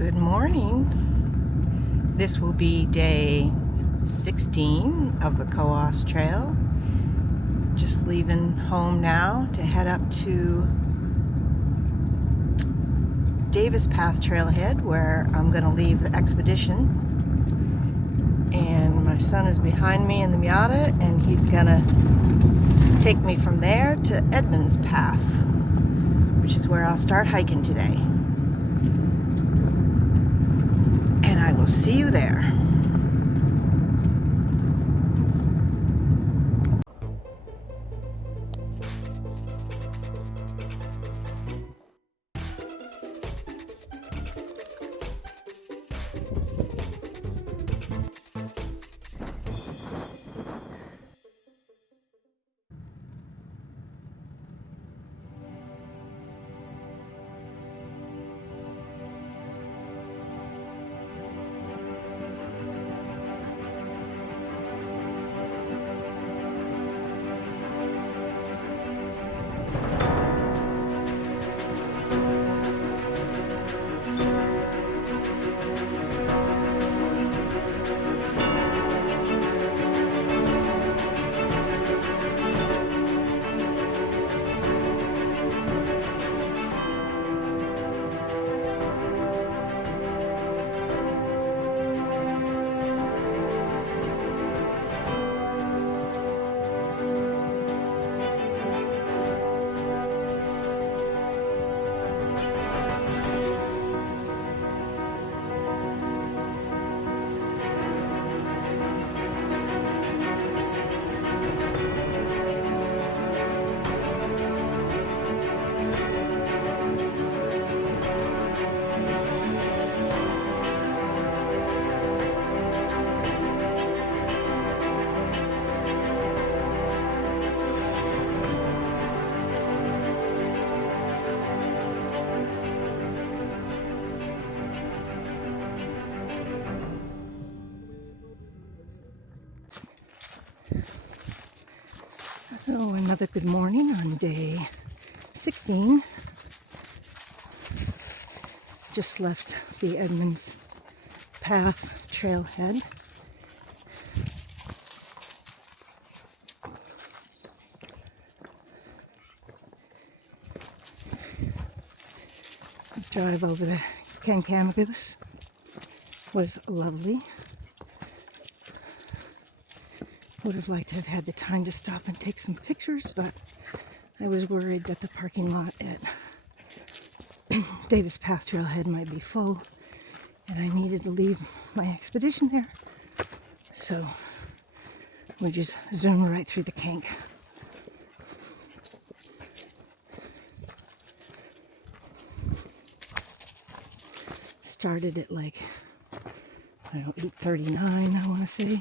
Good morning. This will be day 16 of the Cohos Trail. Just leaving home now to head up to Davis Path Trailhead, where I'm going to leave the expedition. And my son is behind me in the Miata, and he's going to take me from there to Edmund's path, which is where I'll start hiking today. And I will see you there. So another good morning on day 16. Just left the Edmund's Path Trailhead. The drive over the Cancamus was lovely. Would have liked to have had the time to stop and take some pictures, but I was worried that the parking lot at Davis Path Trailhead might be full, and I needed to leave my expedition there. So we just zoomed right through the Canc. Started at like, I don't know, 8:39, I want to say.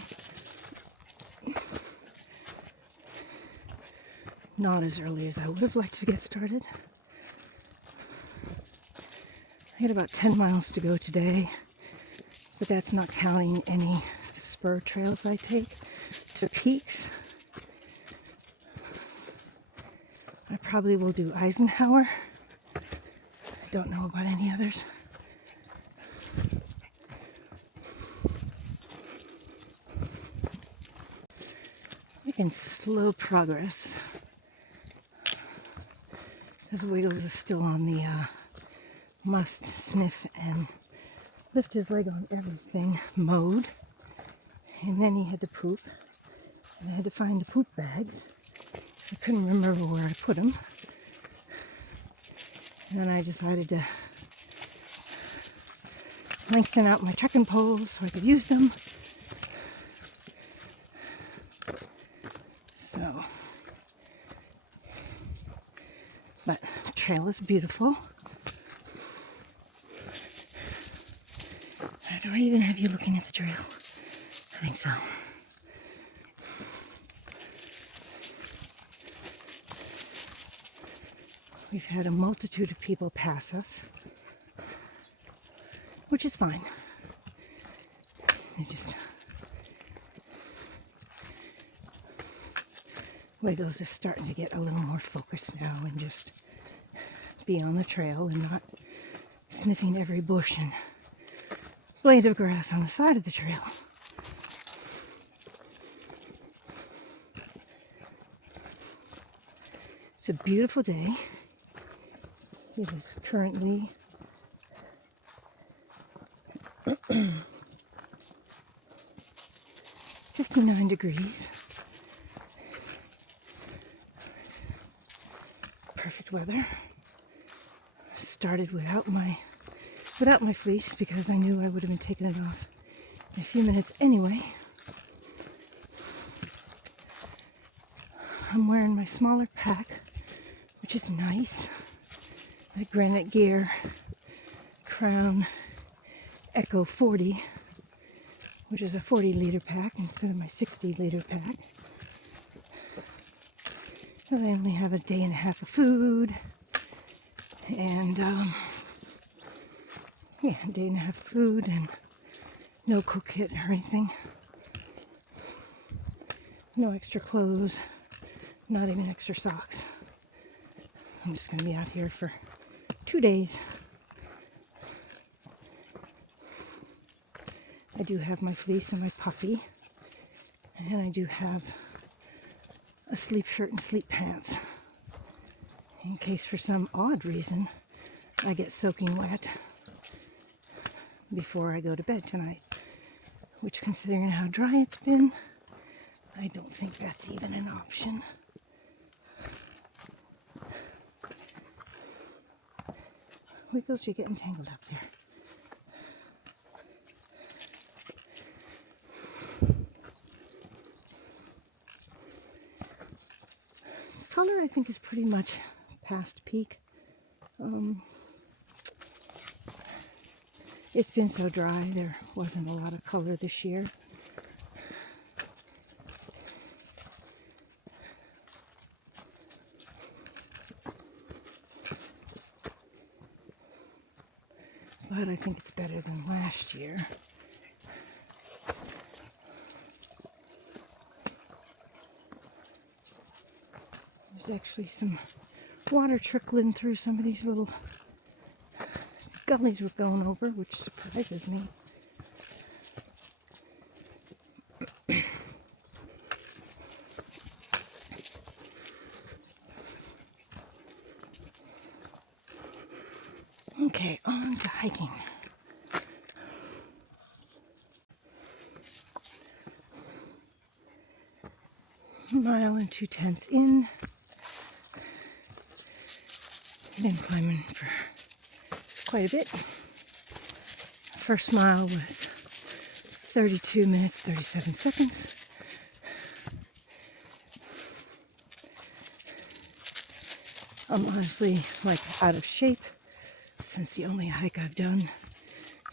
Not as early as I would have liked to get started. I had about 10 miles to go today, but that's not counting any spur trails I take to peaks. I probably will do Eisenhower. I don't know about any others. Making slow progress. As Wiggles is still on the must sniff and lift his leg on everything mode. And then he had to poop. And I had to find the poop bags. I couldn't remember where I put them. And then I decided to lengthen out my trekking poles so I could use them. So, but the trail is beautiful. Do I even have you looking at the trail? I think so. We've had a multitude of people pass us, which is fine. They just... Wiggles is starting to get a little more focused now and just be on the trail and not sniffing every bush and blade of grass on the side of the trail. It's a beautiful day. It is currently 59 degrees. Perfect weather. Started without my fleece because I knew I would have been taking it off in a few minutes anyway. I'm wearing my smaller pack, which is nice. The Granite Gear Crown Echo 40, which is a 40-liter pack instead of my 60-liter pack. Because I only have a day and a half of food, and a day and a half of food, and no cook kit or anything. No extra clothes, not even extra socks. I'm just going to be out here for 2 days. I do have my fleece and my puffy, and I do have a sleep shirt and sleep pants in case for some odd reason I get soaking wet before I go to bed tonight, which, considering how dry it's been, I don't think that's even an option. Wiggles, you're getting tangled up there. Color, I think, is pretty much past peak. It's been so dry, there wasn't a lot of color this year. But I think it's better than last year. There's actually some water trickling through some of these little gullies we're going over, which surprises me. Okay, on to hiking. A mile and 2/10 in. Been climbing for quite a bit. First mile was 32 minutes, 37 seconds. I'm honestly out of shape since the only hike I've done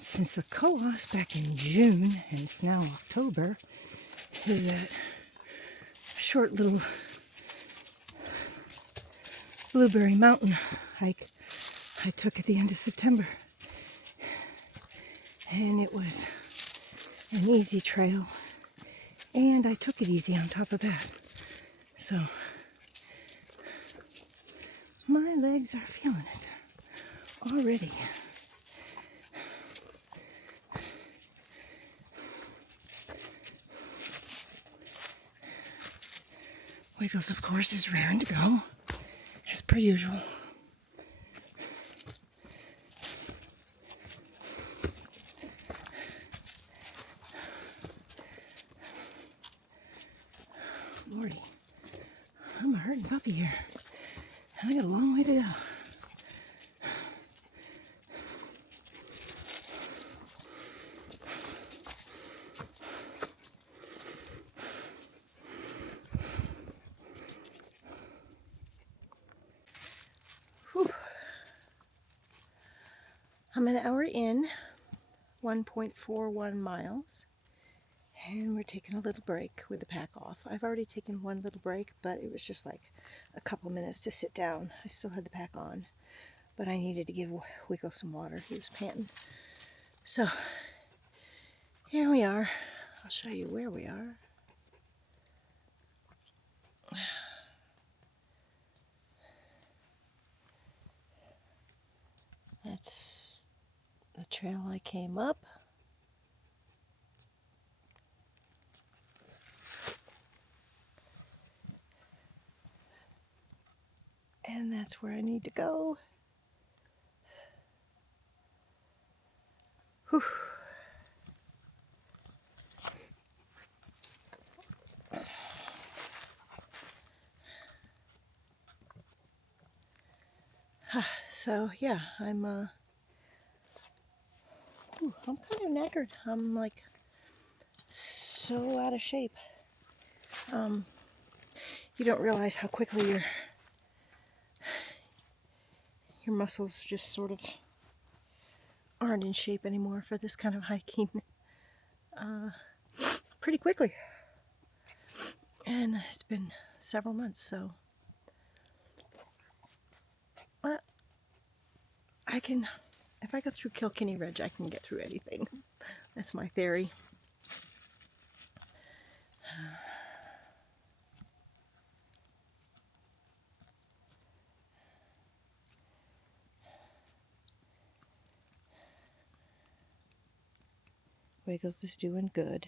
since the Cohos back in June, and it's now October, is that short little Blueberry Mountain hike I took at the end of September. And it was an easy trail, and I took it easy on top of that. So my legs are feeling it already. Wiggles, of course, is raring to go, as per usual. Lordy, I'm a hurting puppy here, and I got a long way to go. Whew. I'm an hour in, 1.41 miles. And we're taking a little break with the pack off. I've already taken one little break, but it was just like a couple minutes to sit down. I still had the pack on, but I needed to give Wiggle some water. He was panting. So here we are. I'll show you where we are. That's the trail I came up. that's where I need to go. Whew. So yeah, I'm kind of knackered. I'm like so out of shape. You don't realize how quickly your muscles just sort of aren't in shape anymore for this kind of hiking. Pretty quickly. And it's been several months, so I can, if I go through Kilkenny Ridge, I can get through anything. That's my theory. Wiggles is doing good.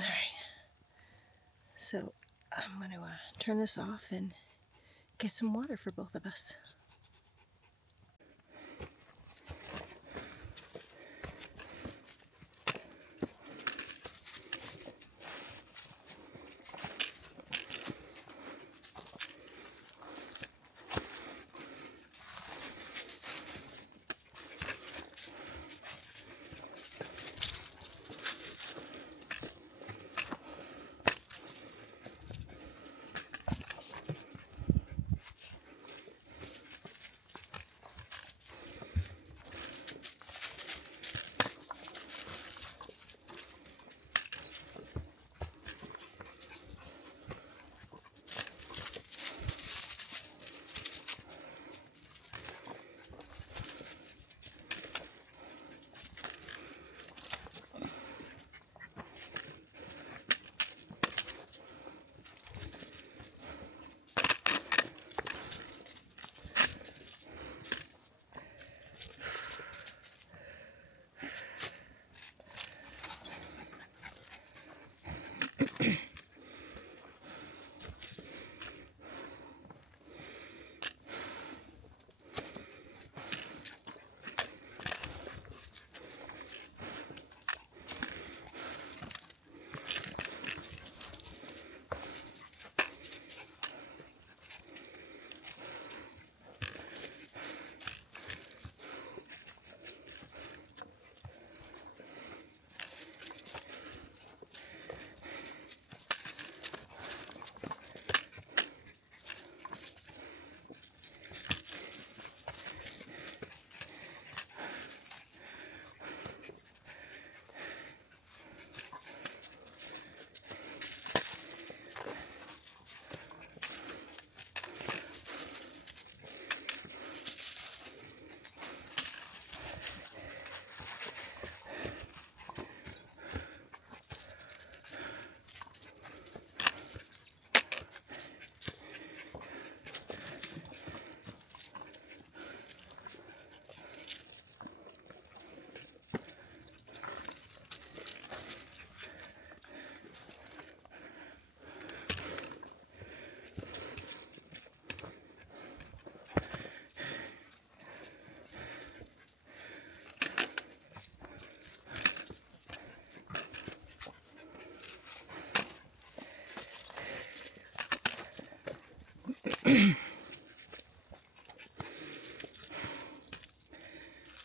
All right. So I'm going to turn this off and get some water for both of us.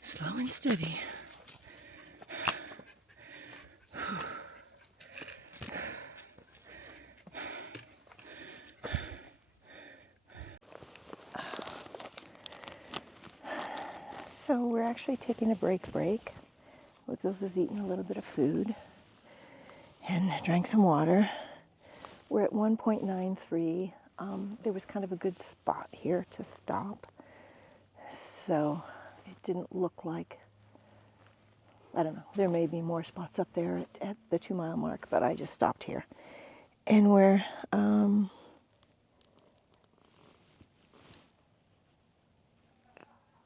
Slow and steady. So we're actually taking a break. Wiggles is eating a little bit of food and drank some water. We're at 1.93. There was kind of a good spot here to stop. So it didn't look like, I don't know, there may be more spots up there at the 2 mile mark, but I just stopped here. And we're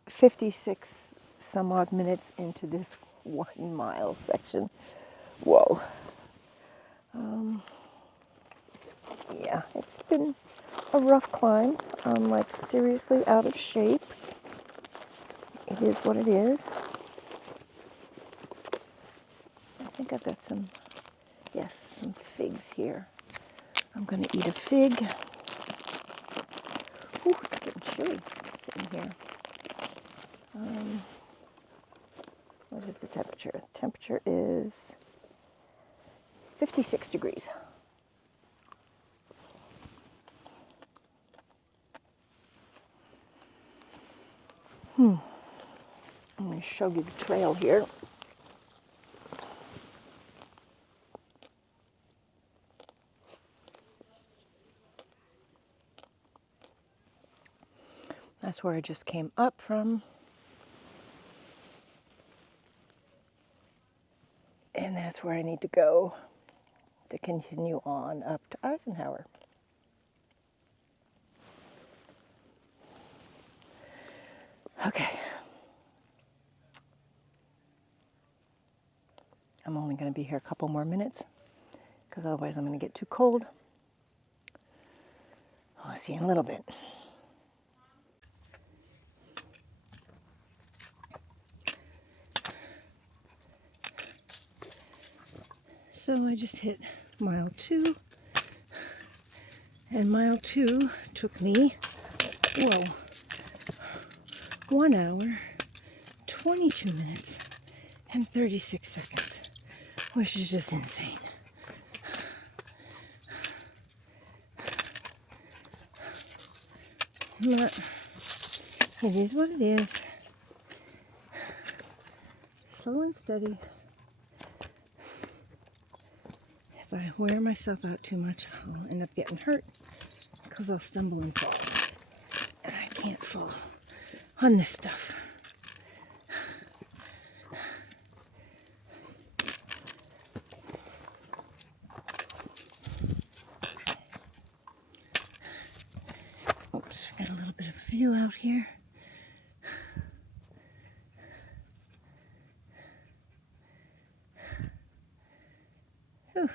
56 some odd minutes into this 1 mile section. Whoa. Yeah, it's been a rough climb. I'm like seriously out of shape. It is what it is. I think I've got some figs here. I'm gonna eat a fig. Ooh, it's getting chilly sitting here. What is the temperature? The temperature is 56 degrees. I'm going to show you the trail here. That's where I just came up from. And that's where I need to go to continue on up to Eisenhower. Okay. I'm only going to be here a couple more minutes because otherwise I'm going to get too cold. I'll see you in a little bit. So I just hit mile 2, and mile 2 took me, 1 hour, 22 minutes, and 36 seconds, which is just insane. But it is what it is. Slow and steady. If I wear myself out too much, I'll end up getting hurt because I'll stumble and fall. And I can't fall on this stuff. Oops, got a little bit of view out here. Whew.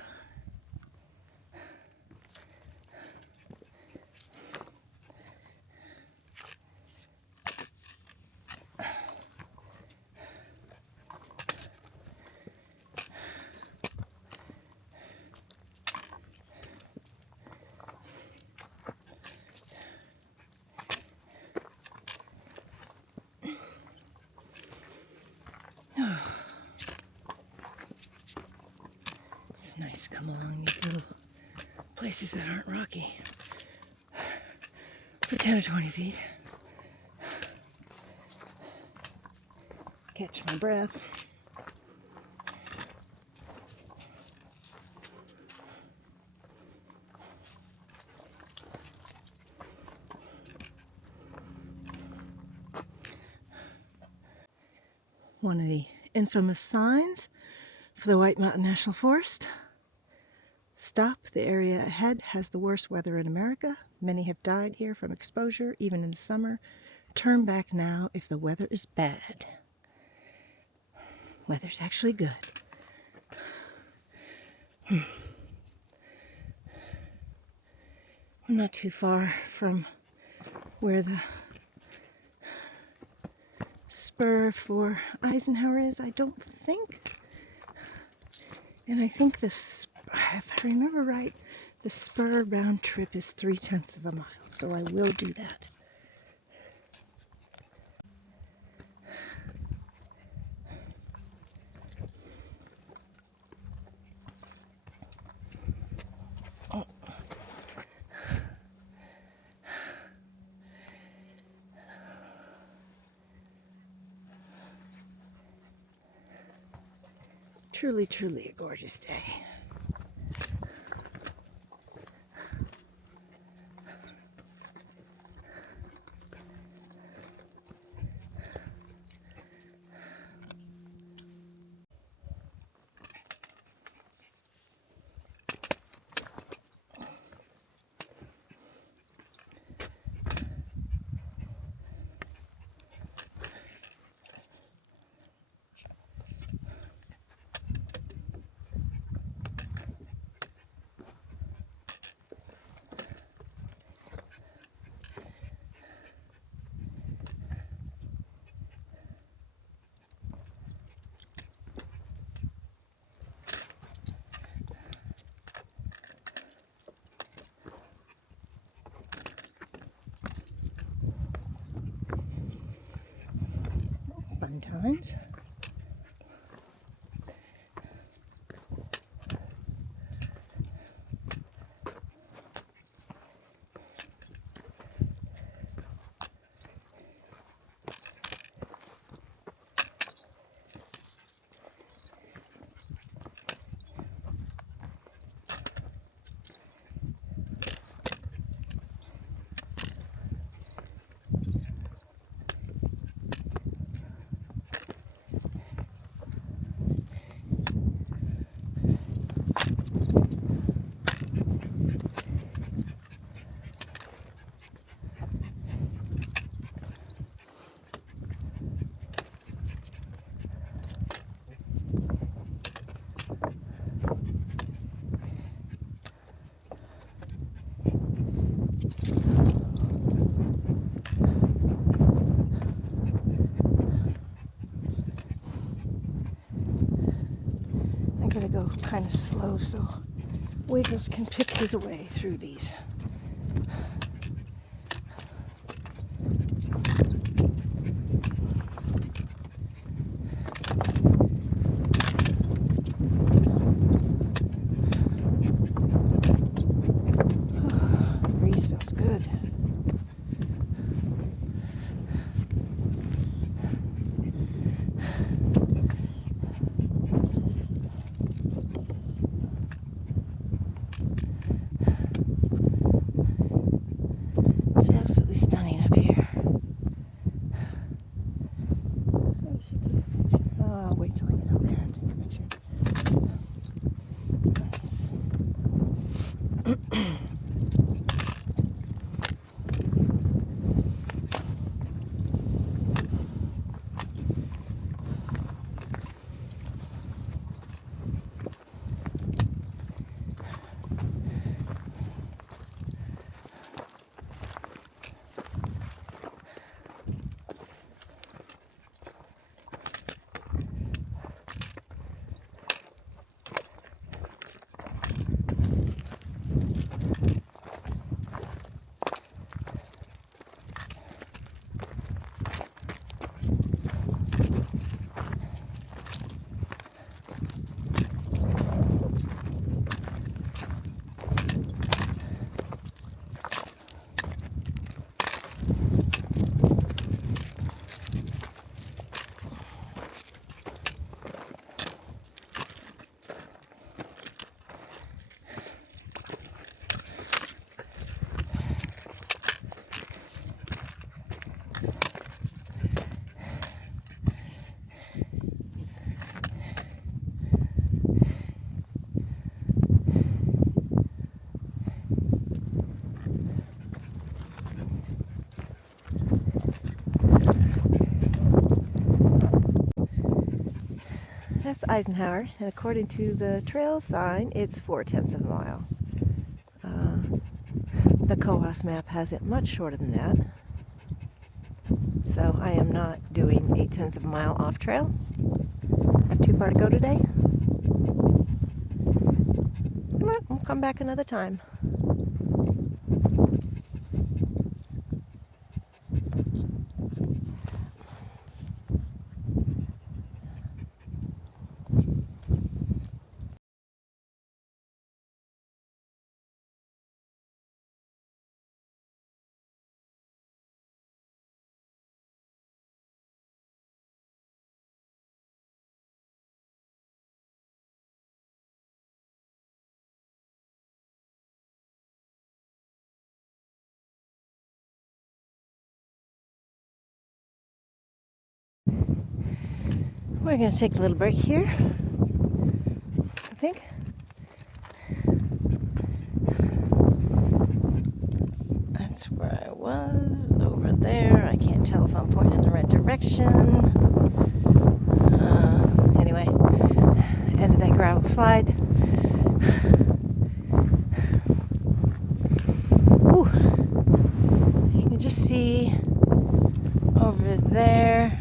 It's nice to come along these little places that aren't rocky for 10 or 20 feet. Catch my breath. One of the infamous signs for the White Mountain National Forest. Stop, the area ahead has the worst weather in America. Many have died here from exposure, even in the summer. Turn back now if the weather is bad. Weather's actually good. I'm not too far from where the spur for Eisenhower is, I don't think. And I think if I remember right, the spur round trip is 3/10 of a mile, so I will do that. Truly, truly a gorgeous day. times. I gotta go kind of slow so Wiggles can pick his way through these. Breeze feels good. It's absolutely stunning up here. I should take a picture. Oh, I'll wait till I get up there and take a picture. That's Eisenhower, and according to the trail sign, it's 4/10 of a mile. The Cohos map has it much shorter than that. So I am not doing 8/10 of a mile off trail. I have too far to go today. But we'll come back another time. We're going to take a little break here, I think. That's where I was, over there. I can't tell if I'm pointing in the right direction. Anyway, end of that gravel slide. Ooh, you can just see over there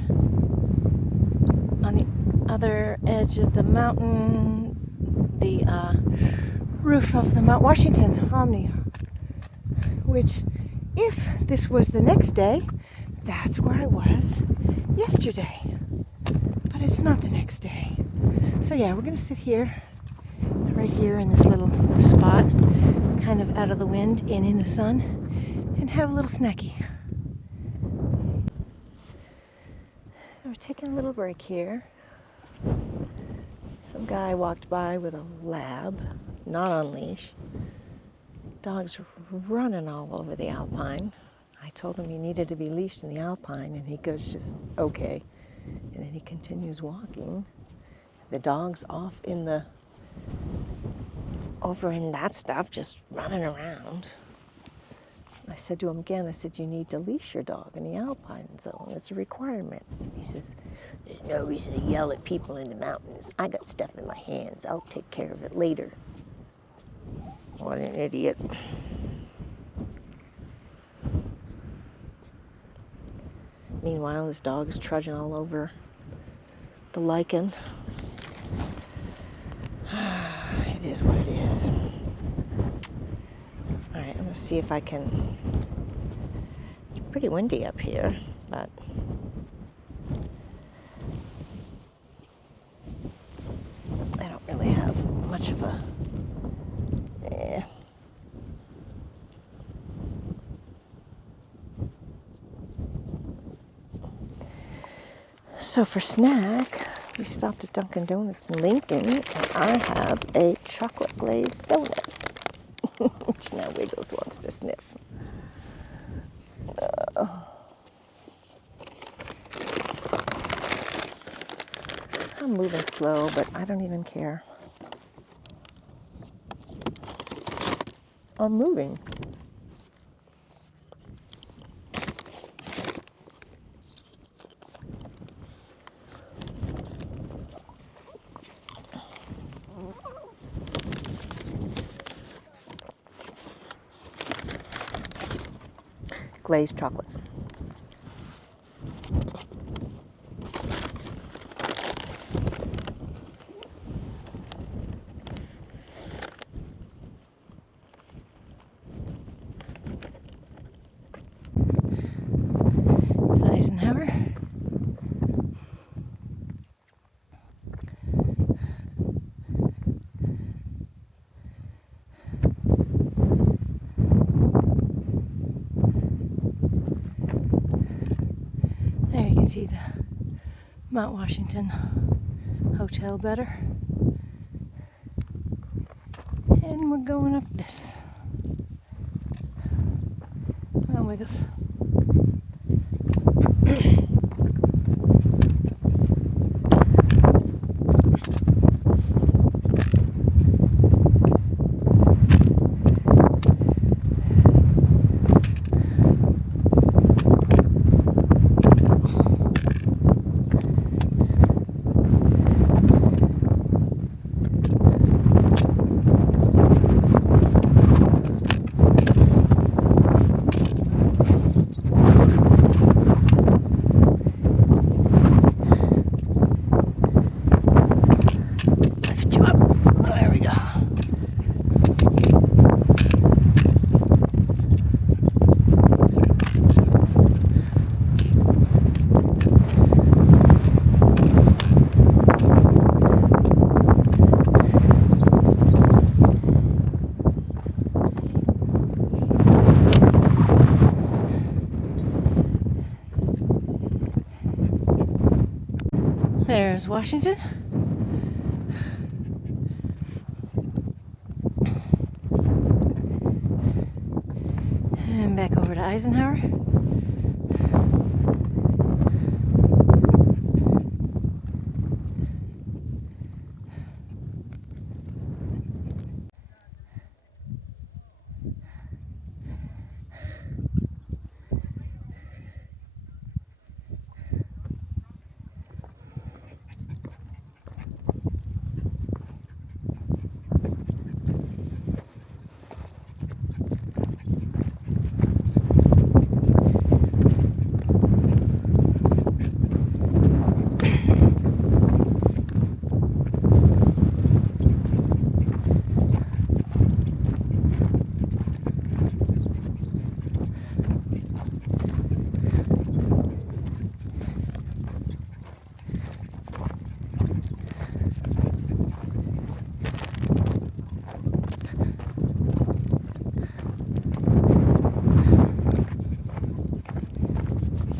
on the other edge of the mountain, the roof of the Mount Washington Omni, which, if this was the next day, that's where I was yesterday. but it's not the next day. So yeah, we're gonna sit here, right here in this little spot, kind of out of the wind and in the sun, and have a little snacky. We're taking a little break here. Some guy walked by with a lab, not on leash. Dog's running all over the alpine. I told him he needed to be leashed in the alpine, and he goes just, okay. And then he continues walking. The dog's off in the, over in that stuff, just running around. I said to him again, I said, you need to leash your dog in the alpine zone. It's a requirement. He says, there's no reason to yell at people in the mountains. I got stuff in my hands. I'll take care of it later. What an idiot. Meanwhile, this dog is trudging all over the lichen. It is what it is. All right, I'm going to see if I can... It's pretty windy up here, but... I don't really have much of a... So for snack, we stopped at Dunkin' Donuts in Lincoln, and I have a chocolate glazed donut, which now Wiggles wants to sniff. I'm moving slow, but I don't even care. I'm moving. Glazed chocolate. It's Eisenhower. There you can see the Mount Washington Hotel better. And we're going up this. Come on, Wiggles. There's Washington. And back over to Eisenhower.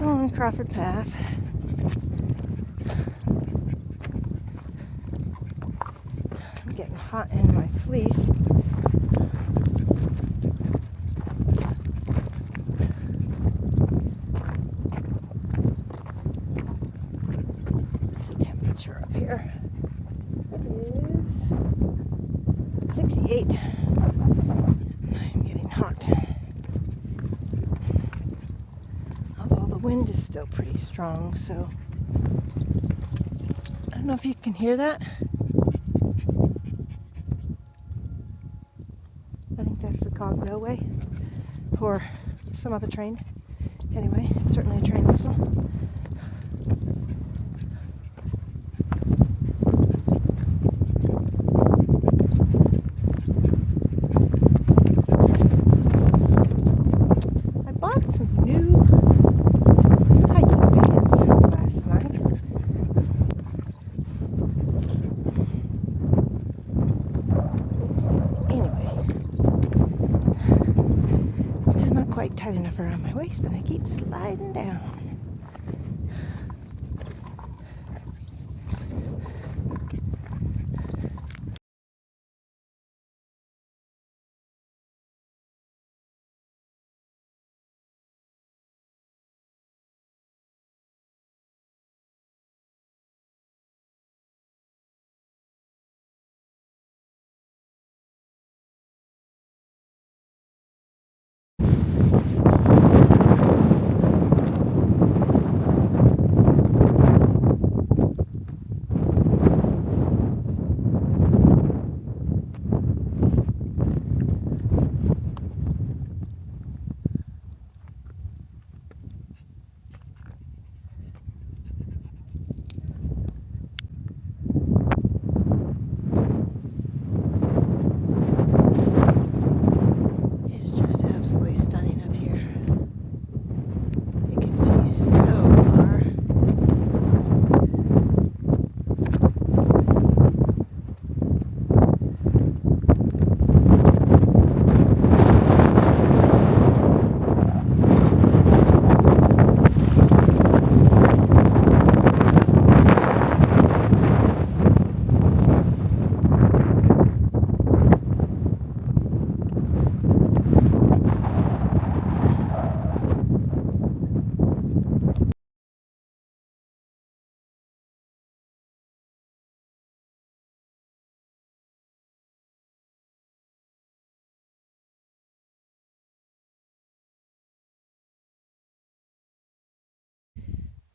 on Crawford Path. I'm getting hot in my fleece. What's the temperature up here? It is 68. I'm getting hot. Although the wind is still pretty strong, so I don't know if you can hear that. I think that's the Cog Railway or some other train. Anyway, it's certainly a train whistle. I bought some new hiking pants last night. Anyway, they're not quite tight enough around my waist and I keep sliding down. It's just absolutely stunning up here. You can see so far.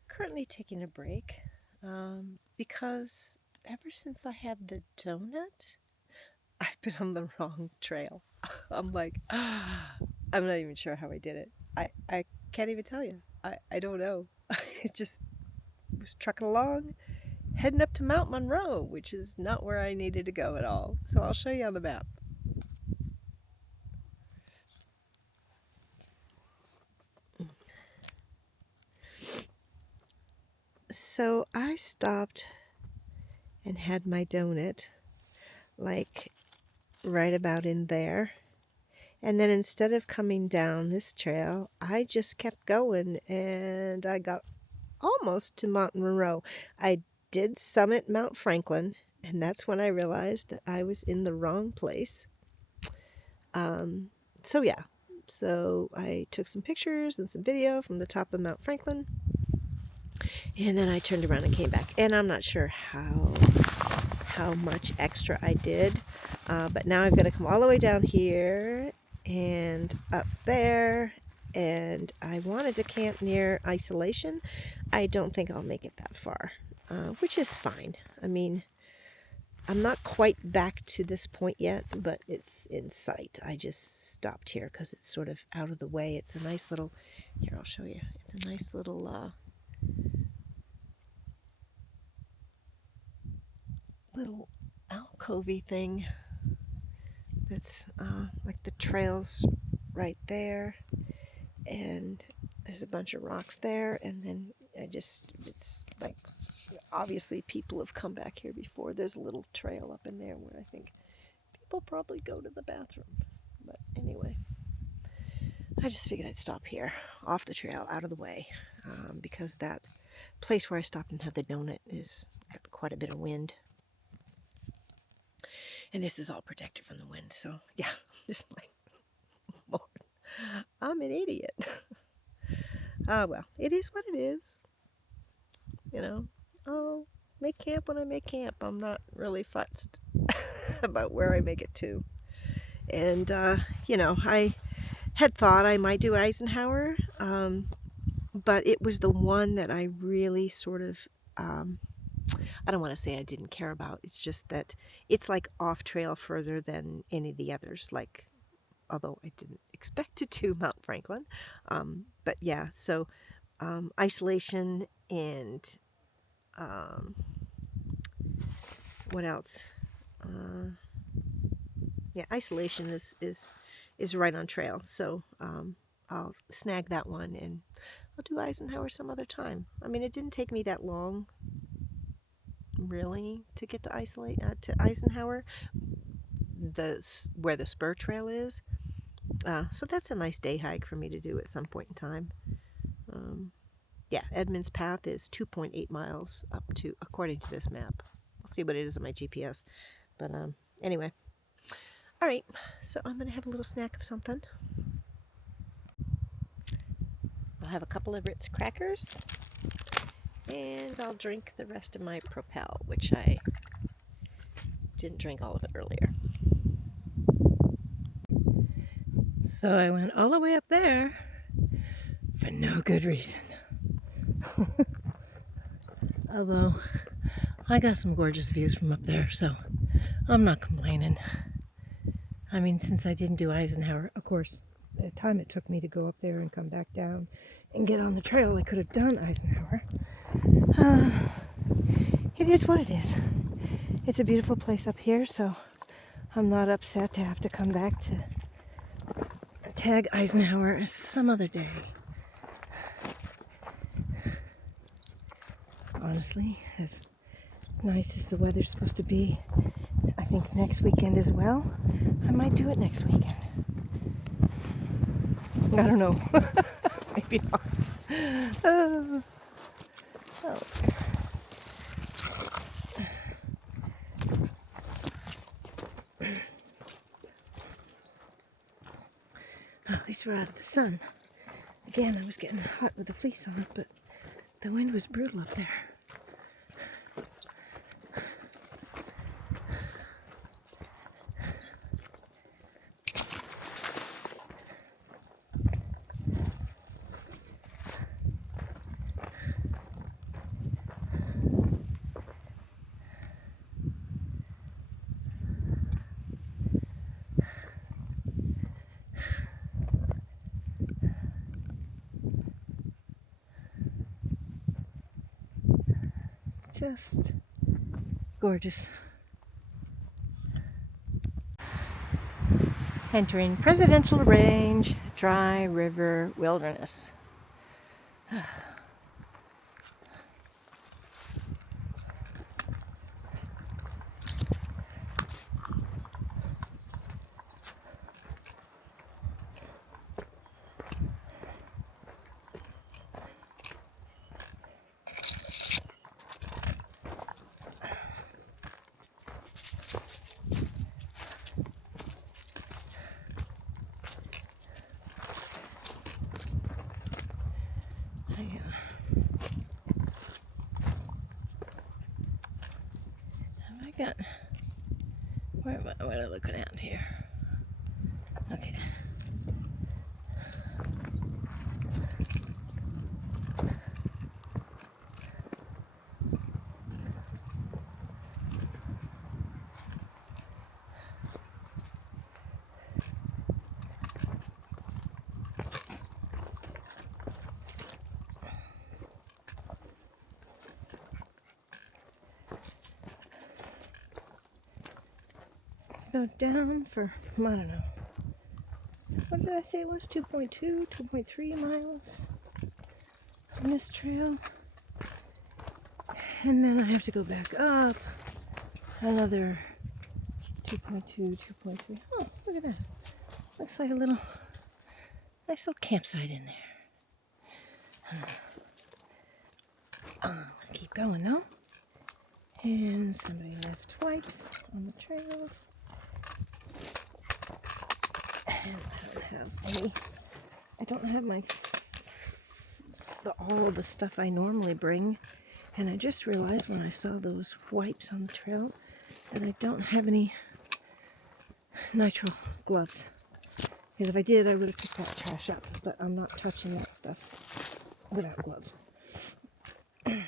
Currently taking a break because ever since I had the donut, I've been on the wrong trail. I'm like, I'm not even sure how I did it. I can't even tell you. I don't know. It just was trucking along, heading up to Mt Monroe, which is not where I needed to go at all. So I'll show you on the map. So I stopped and had my donut like right about in there. And then instead of coming down this trail, I just kept going and I got almost to Mount Monroe. I did summit Mount Franklin, and that's when I realized that I was in the wrong place. So yeah, so I took some pictures and some video from the top of Mount Franklin, and then I turned around and came back. And I'm not sure how much extra I did, but now I've got to come all the way down here and up there, and I wanted to camp near Isolation. I don't think I'll make it that far, which is fine. I mean, I'm not quite back to this point yet, but it's in sight. I just stopped here because it's sort of out of the way. It's a nice little, here I'll show you, it's a nice little little alcovey thing that's like the trail's right there, and there's a bunch of rocks there, and then it's like, obviously people have come back here before. There's a little trail up in there where I think people probably go to the bathroom. But anyway, I just figured I'd stop here, off the trail, out of the way. because that place where I stopped and had the donut is got quite a bit of wind. And this is all protected from the wind, so yeah, just like, Lord, I'm an idiot. Well, it is what it is. You know, I'll make camp when I make camp. I'm not really fussed about where I make it to. And, you know, I had thought I might do Eisenhower, but it was the one that I really sort of, I don't want to say I didn't care about. It's just that it's like off trail further than any of the others, like, although I didn't expect to do Mount Franklin. But yeah, so isolation and what else? Yeah, isolation is right on trail, so I'll snag that one and I'll do Eisenhower some other time. I mean, it didn't take me that long, really, to get to Eisenhower, where the spur trail is. So that's a nice day hike for me to do at some point in time. Yeah, Edmund's path is 2.8 miles up to, according to this map. I'll see what it is on my GPS. But anyway. All right, so I'm going to have a little snack of something. I'll have a couple of Ritz crackers, and I'll drink the rest of my Propel, which I didn't drink all of it earlier. So I went all the way up there for no good reason. Although I got some gorgeous views from up there, so I'm not complaining. I mean, since I didn't do Eisenhower, of course, the time it took me to go up there and come back down and get on the trail, I could have done Eisenhower. It is what it is. It's a beautiful place up here, so I'm not upset to have to come back to tag Eisenhower some other day. Honestly, as nice as the weather's supposed to be, I think next weekend as well, I might do it next weekend. I don't know. Maybe not. Oh. Oh, at least we're out of the sun. Again, I was getting hot with the fleece on, but the wind was brutal up there. Just gorgeous. Entering Presidential Range, Dry River Wilderness. Got, what am I looking at here? Okay. Go down for, I don't know, what did I say it was? 2.2, 2.3 miles on this trail. And then I have to go back up another 2.2, 2.3. Oh, look at that. Looks like a nice little campsite in there. I'm gonna keep going though. And somebody left wipes on the trail. And I don't have my all of the stuff I normally bring. And I just realized when I saw those wipes on the trail that I don't have any nitrile gloves. Because if I did, I would have picked that trash up. But I'm not touching that stuff without gloves. I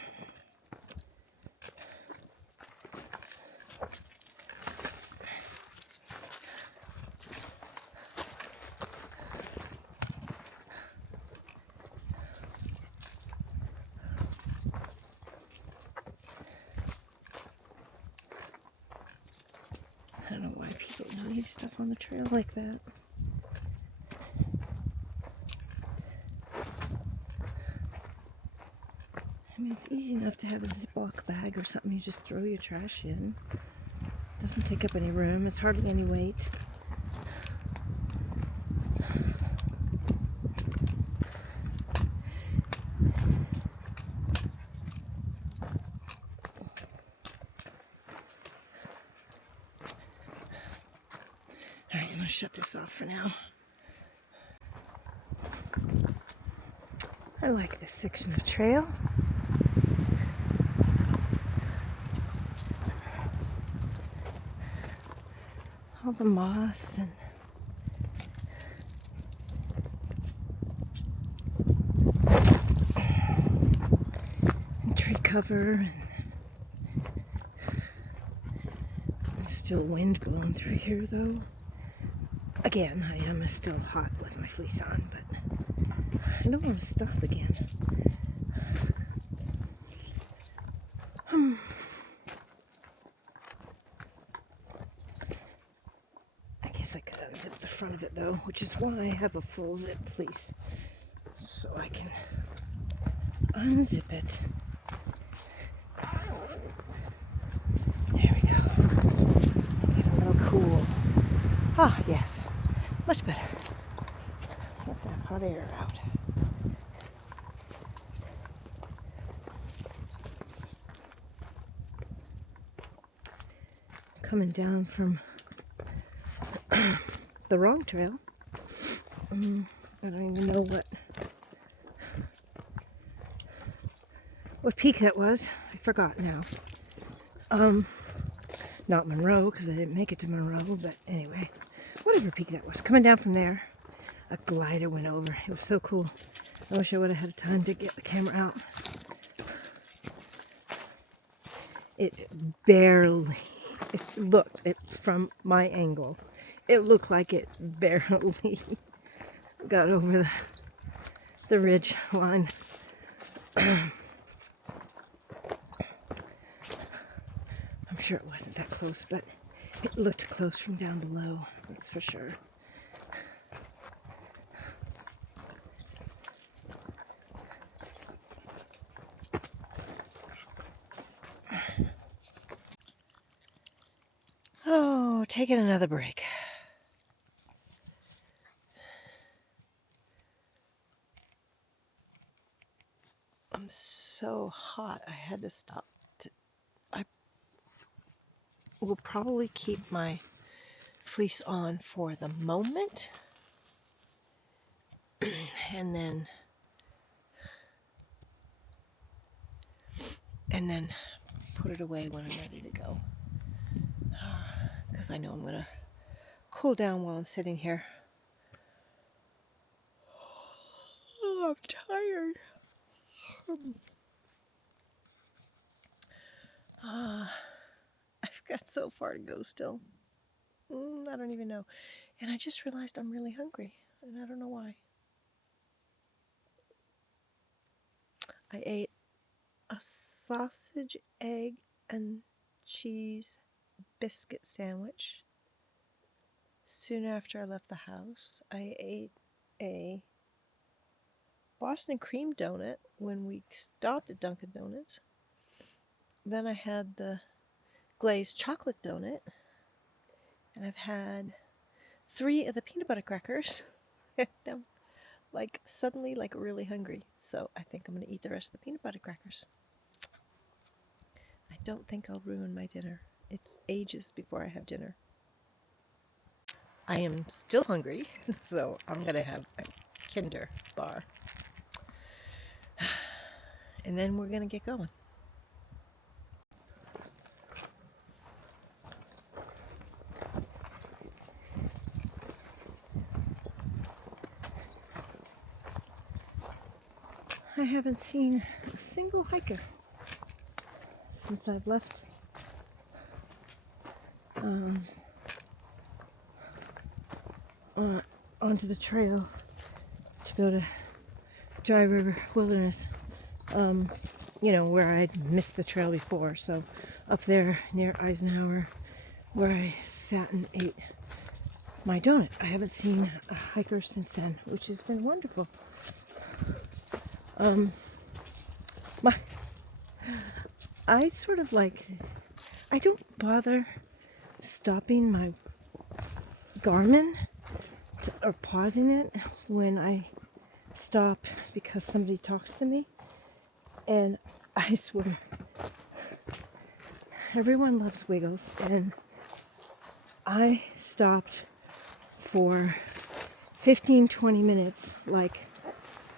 don't know why people leave stuff on the trail like that. I mean, it's easy enough to have a Ziploc bag or something you just throw your trash in. Doesn't take up any room. It's hardly any weight. Alright, I'm going to shut this off for now. I like this section of trail. All the moss and tree cover, and there's still wind blowing through here though. Again, I am still hot with my fleece on, but I don't want to stop again. I guess I could unzip the front of it though, which is why I have a full zip fleece. So I can unzip it. There we go. Get a little cool. Ah, yes. Much better. Get that hot air out. Coming down from the wrong trail. I don't even know what peak that was. I forgot now. Not Monroe, because I didn't make it to Monroe, but anyway, whatever peak that was. Coming down from there, a glider went over. It was so cool. I wish I would have had time to get the camera out. It barely, from my angle, it looked like it barely got over the ridge line. I'm sure it wasn't that close, but it looked close from down below, that's for sure. Oh, taking another break. I'm so hot, I had to stop. I will probably keep my fleece on for the moment. and then put it away when I'm ready to go. Because I know I'm going to cool down while I'm sitting here. Oh, I'm tired. I've got so far to go still. I don't even know. And I just realized I'm really hungry. And I don't know why. I ate a sausage, egg, and cheese biscuit sandwich soon after I left the house. I ate a Boston cream donut when we stopped at Dunkin' Donuts. Then I had the glazed chocolate donut. And I've had 3 of the peanut butter crackers. And I'm suddenly really hungry. So I think I'm going to eat the rest of the peanut butter crackers. don't think I'll ruin my dinner. It's ages before I have dinner. I am still hungry, so I'm going to have a Kinder bar. And then we're going to get going. I haven't seen a single hiker since I've left onto the trail to go to Dry River Wilderness, you know, where I'd missed the trail before. So up there near Eisenhower, where I sat and ate my donut. I haven't seen a hiker since then, which has been wonderful. I sort of like, I don't bother stopping my Garmin or pausing it when I stop because somebody talks to me. And I swear, everyone loves Wiggles, and I stopped for 15-20 minutes, like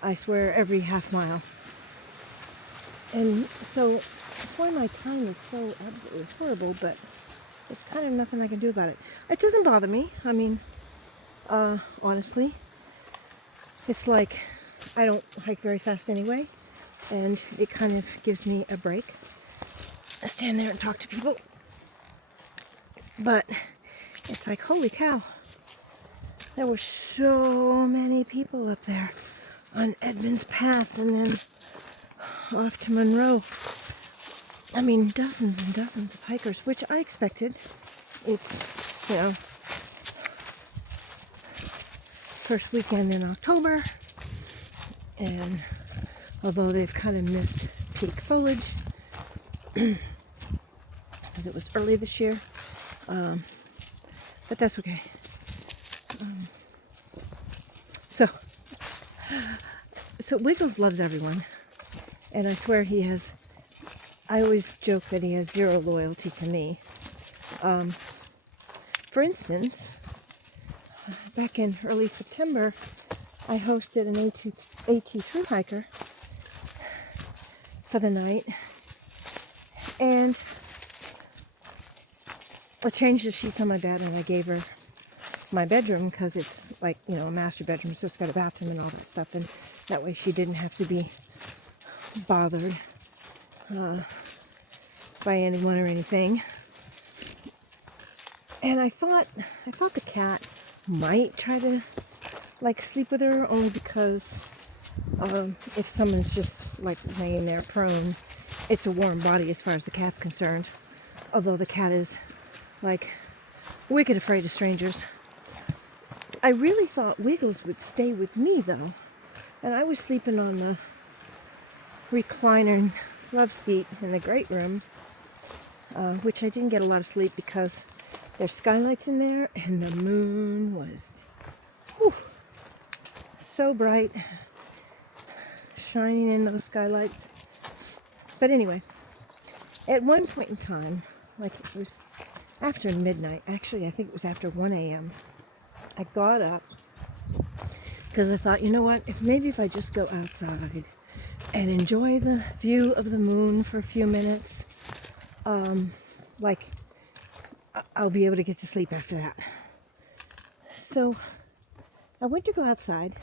I swear every half mile. And so that's why my time is so absolutely horrible, but there's kind of nothing I can do about it. It doesn't bother me. I mean, honestly, it's like I don't hike very fast anyway, and it kind of gives me a break. I stand there and talk to people. But it's like, holy cow, there were so many people up there on Edmund's path and then off to Monroe. I mean, dozens and dozens of hikers, which I expected. It's, you know, first weekend in October, and although they've kind of missed peak foliage, because it was early this year, but that's okay. So Wiggles loves everyone, and I swear he has, I always joke that he has zero loyalty to me. For instance, back in early September, I hosted an AT thru hiker for the night, and I changed the sheets on my bed, and I gave her my bedroom because it's like, you know, a master bedroom, so it's got a bathroom and all that stuff, and that way she didn't have to be bothered by anyone or anything. And I thought the cat might try to like sleep with her, only because if someone's just like laying there prone, it's a warm body as far as the cat's concerned. Although the cat is like wicked afraid of strangers. I really thought Wiggles would stay with me though, and I was sleeping on the recliner love seat in the great room, which I didn't get a lot of sleep because there's skylights in there, and the moon was so bright, shining in those skylights. But anyway, at one point in time, like it was after midnight, actually I think it was after 1 a.m., I got up because I thought, you know what, maybe if I just go outside and enjoy the view of the moon for a few minutes, like I'll be able to get to sleep after that. So I went to go outside,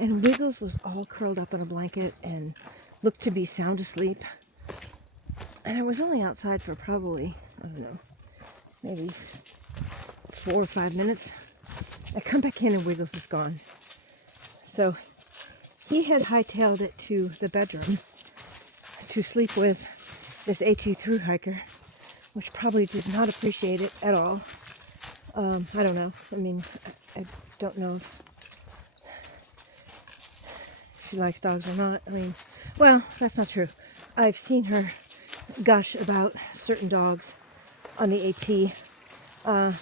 and Wiggles was all curled up in a blanket and looked to be sound asleep. And I was only outside for probably, I don't know, maybe 4 or 5 minutes. I come back in and Wiggles is gone. So he had hightailed it to the bedroom to sleep with this AT thru hiker, which probably did not appreciate it at all. I don't know. I mean, I don't know if she likes dogs or not. I mean, well, that's not true. I've seen her gush about certain dogs on the AT,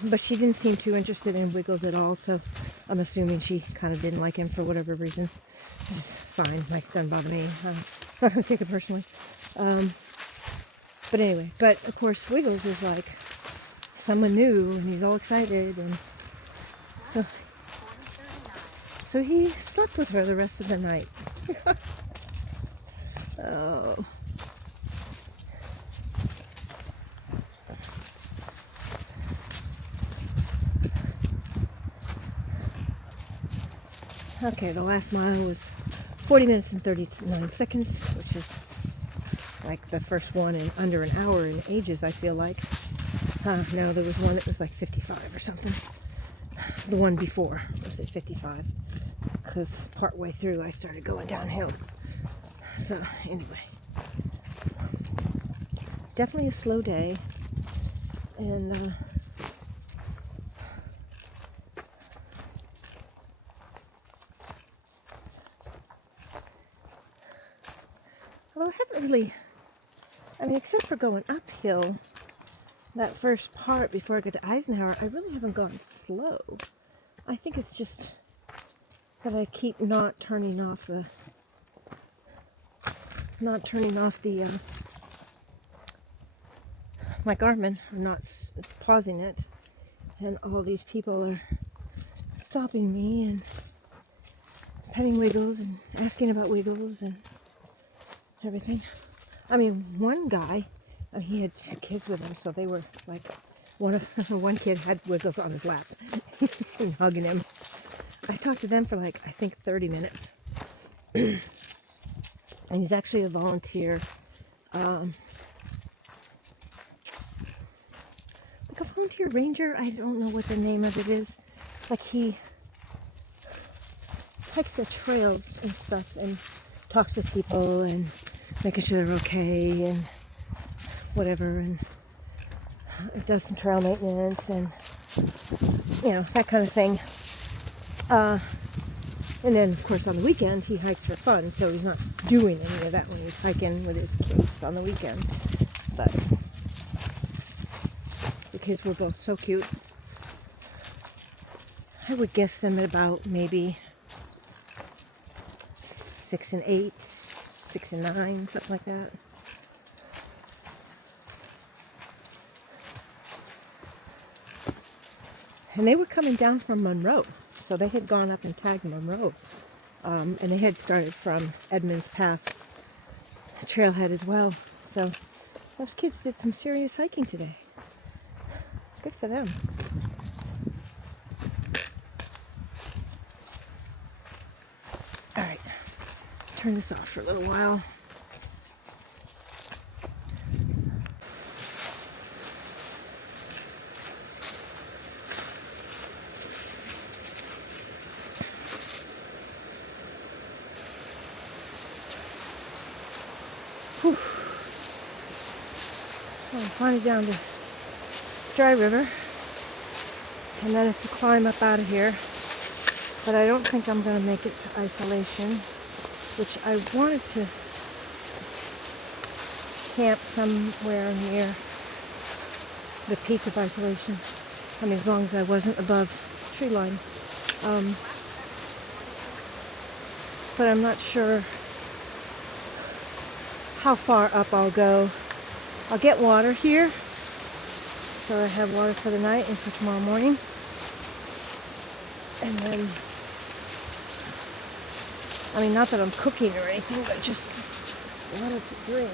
but she didn't seem too interested in Wiggles at all, so I'm assuming she kind of didn't like him for whatever reason, which is fine. Like, doesn't bother me. I don't take it personally. But anyway, but of course Wiggles is like someone new and he's all excited, and so he slept with her the rest of the night. Oh. Okay, the last mile was 40 minutes and 39 seconds, which is like the first one in under an hour in ages, I feel like. No, there was one that was like 55 or something. The one before was at 55, because partway through I started going downhill. So anyway, definitely a slow day, and well, I haven't really, I mean, except for going uphill, that first part before I got to Eisenhower, I really haven't gone slow. I think it's just that I keep not turning off the my Garmin. I'm not pausing it, and all these people are stopping me and petting Wiggles and asking about Wiggles and everything. I mean, one guy, he had 2 kids with him, so they were like, one kid had Wiggles on his lap and hugging him. I talked to them for like, I think 30 minutes. And he's actually a volunteer, like a volunteer ranger. I don't know what the name of it is. Like, he hikes the trails and stuff and talks to people and making sure they're okay and whatever, and does some trail maintenance and, you know, that kind of thing. And then, of course, on the weekend, he hikes for fun, so he's not doing any of that when he's hiking with his kids on the weekend. But the kids were both so cute. I would guess them at about maybe 6 and 8, 6 and 9, something like that. And they were coming down from Monroe. So they had gone up and tagged Monroe. And they had started from Edmund's path, Trailhead as well. So those kids did some serious hiking today. Good for them. All right, turn this off for a little while. Whew. Well, I'm finally down to Dry River, and then it's a climb up out of here. But I don't think I'm going to make it to Isolation, which I wanted to camp somewhere near the peak of Isolation. I mean, as long as I wasn't above tree line. But I'm not sure how far up I'll go. I'll get water here, so I have water for the night and for tomorrow morning. And then, I mean, not that I'm cooking or anything, but just water to drink.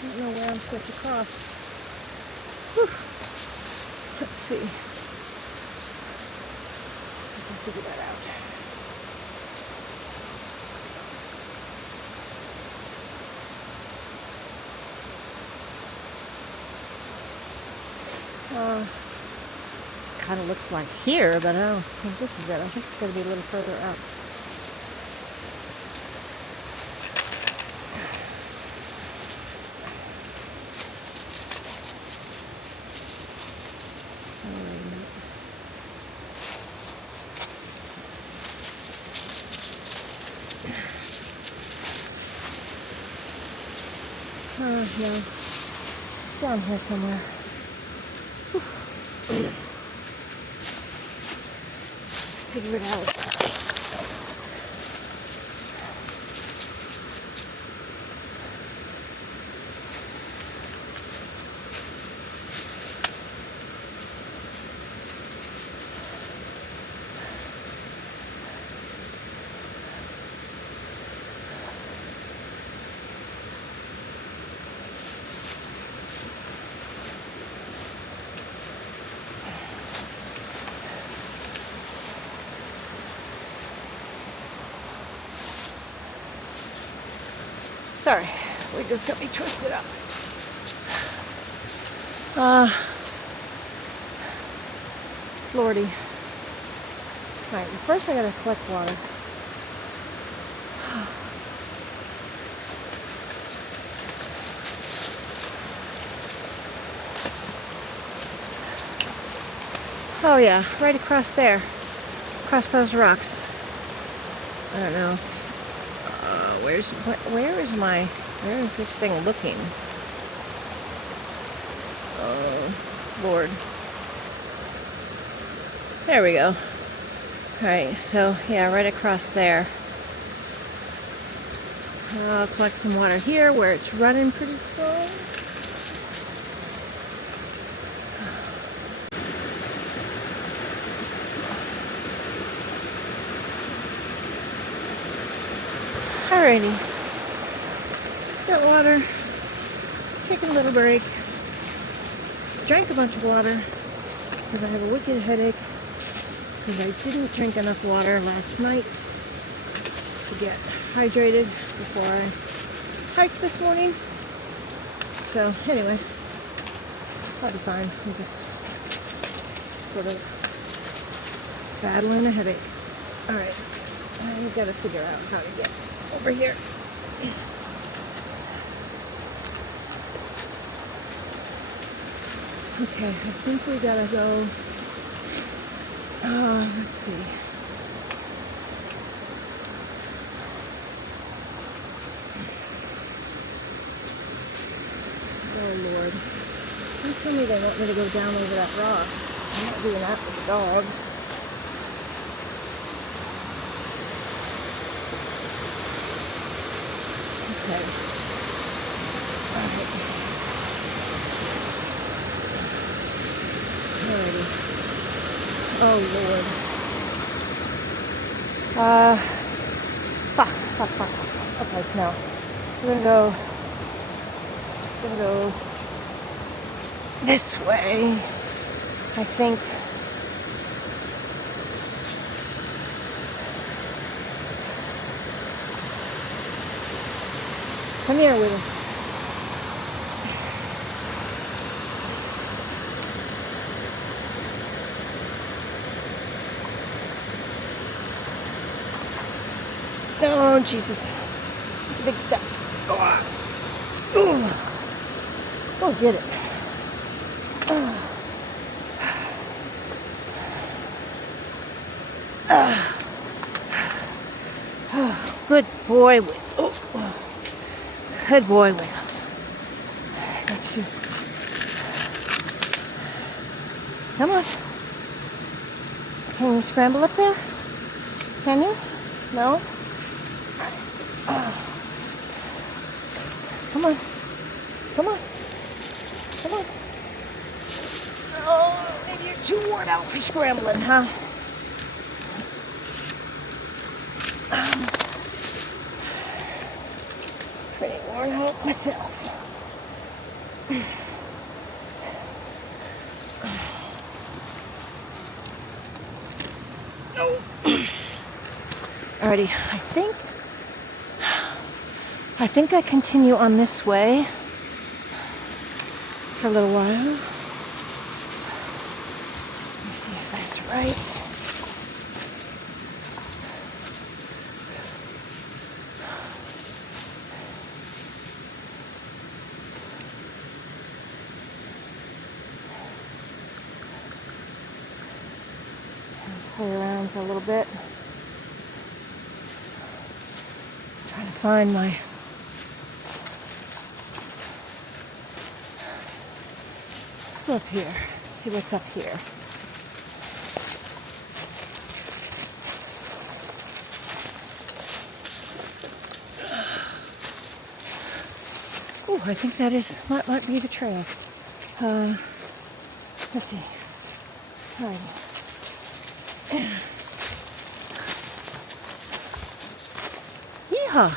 I don't know where I'm supposed to cross. Whew. Let's see. I can figure that out. Kind of looks like here, but I don't think this is it. I think it's going to be a little further out. No. Down here somewhere. figure it out. Sorry, we just got me twisted up. Lordy. Alright, first I gotta collect water. Oh yeah, right across there. Across those rocks. I don't know. Where is this thing looking? Oh, Lord. There we go. Alright, so yeah, right across there. I'll collect some water here where it's running pretty strong. Alrighty. Got water. Taking a little break. Drank a bunch of water because I have a wicked headache because I didn't drink enough water last night to get hydrated before I hiked this morning. So anyway, I'll be fine. I'm just sort of battling a headache. Alright, I've got to figure out how to get over here. Okay, I think we gotta go, let's see. Oh Lord. Don't tell me they want me to go down over that rock. I'm not doing that with the dog. Okay. Alright. Alrighty. Oh Lord. Fuck. Okay, no. We're gonna go this way, I think. Come here, Willie. Oh, Jesus. It's a big step. Oh, did it. Good boy. Good boy, Wiggles. Next you. Come on. Can you scramble up there? Can you? No? Come on. Come on. Come on. Oh, maybe you're too worn out for scrambling, huh? Pretty worn out myself. No. Alrighty, I think I continue on this way for a little while. Let me see if that's right. Play around for a little bit. Trying to find my up here. See what's up here. Ooh, I think that might be the trail. Let's see. All right. Yeehaw!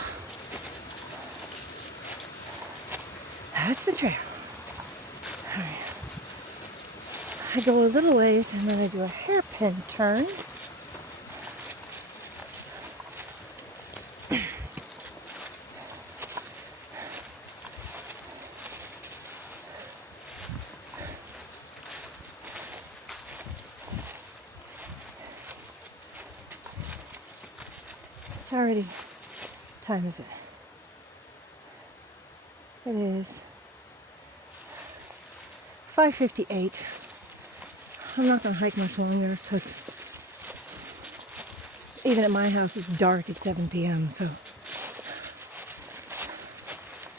That's the trail. All right. I go a little ways and then I do a hairpin turn. It's already, what time is it? It is 5:58. I'm not going to hike much longer because even at my house it's dark at 7 p.m. So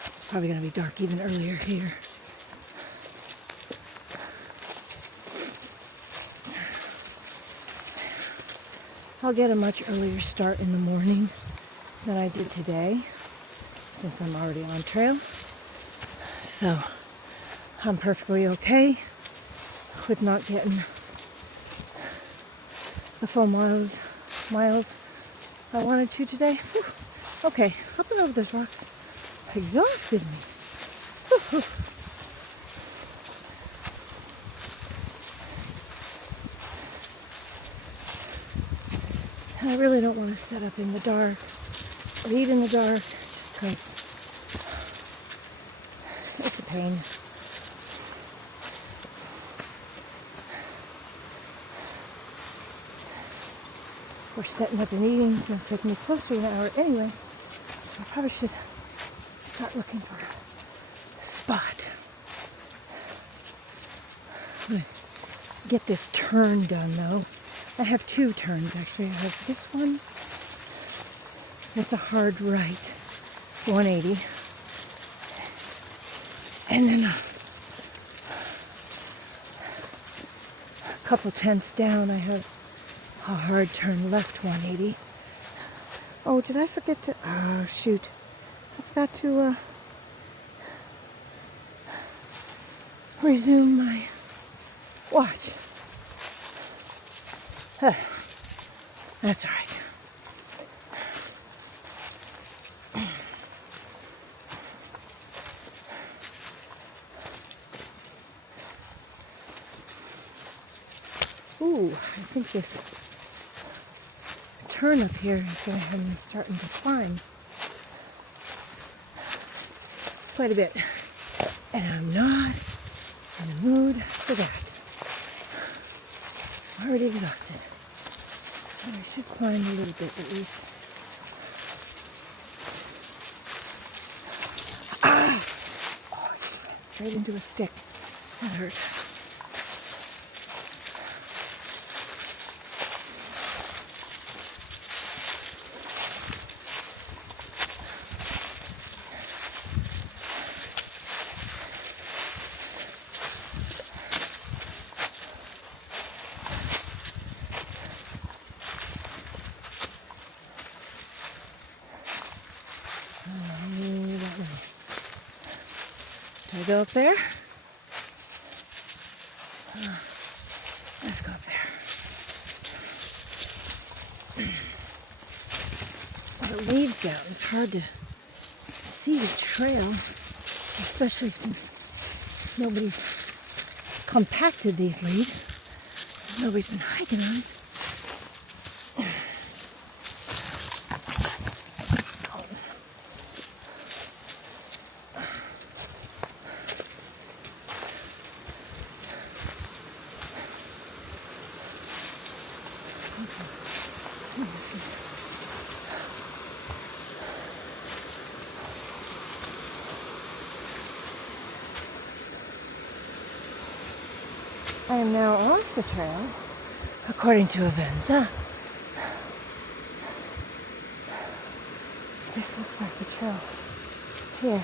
it's probably going to be dark even earlier here. I'll get a much earlier start in the morning than I did today since I'm already on trail. So I'm perfectly okay with not getting the full miles I wanted to today. Whew. Okay, up and over those rocks exhausted me. Whew, whew. I really don't want to set up in the dark or eat in the dark just because it's a pain. We're setting up and eating, so it's taking me close to an hour anyway. So I probably should start looking for a spot. I'm gonna get this turn done though. I have two turns actually. I have this one. That's a hard right, 180. And then a couple tenths down I have a hard turn left, 180. Oh, did I forget to, oh shoot. I forgot to resume my watch. That's all right. Ooh, I think this turn up here is going to have me starting to climb quite a bit. And I'm not in the mood for that. I'm already exhausted. But I should climb a little bit at least. Ah! Oh, I ran straight into a stick. That hurt. Can I go up there? Let's go up there. Well, it leads down. It's hard to see the trail, especially since nobody's compacted these leaves. Nobody's been hiking on it. I am now off the trail, according to Avenza. This looks like the trail here.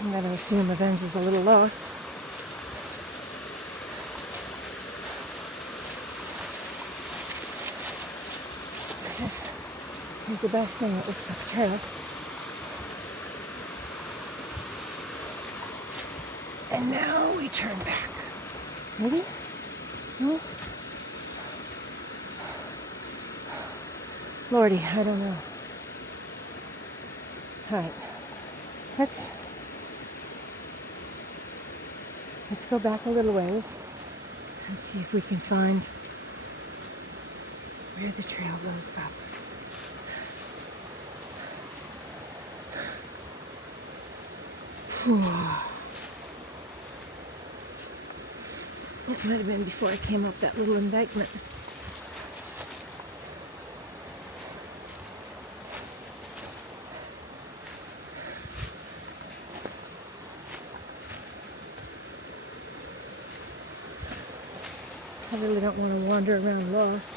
I'm going to assume Avenza's a little lost. This is the best thing that looks like a trail. And now we turn back. Ready? No? Lordy, I don't know. Alright. Let's go back a little ways and see if we can find where the trail goes up. It might have been before I came up that little embankment. I really don't want to wander around lost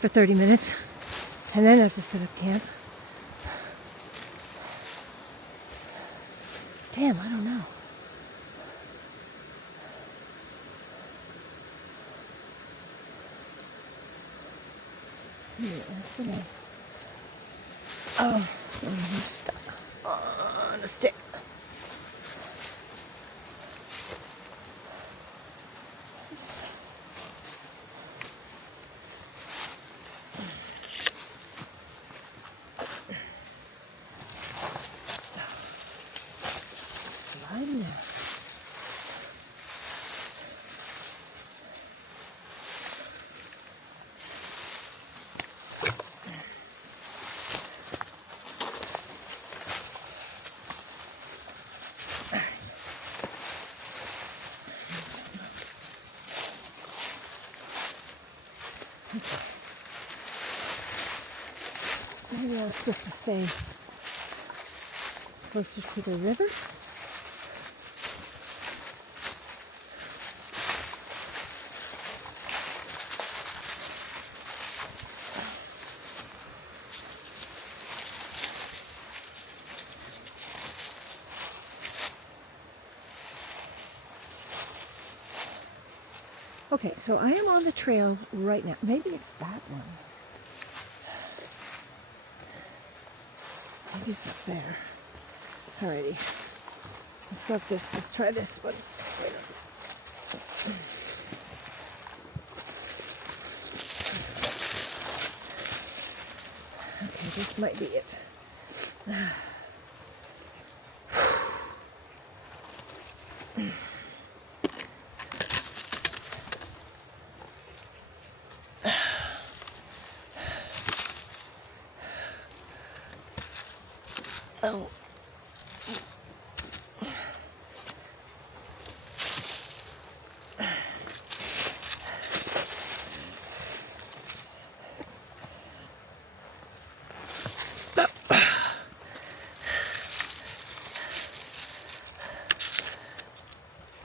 for 30 minutes and then have to set up camp. Damn, I don't know. Yesterday. Oh, I'm stuck on a stick. Sliding now. Maybe I was supposed to stay closer to the river. Okay, so I am on the trail right now. Maybe it's that one. Maybe it's up there. Alrighty. Let's go up this. Let's try this one. Okay, this might be it. Oh.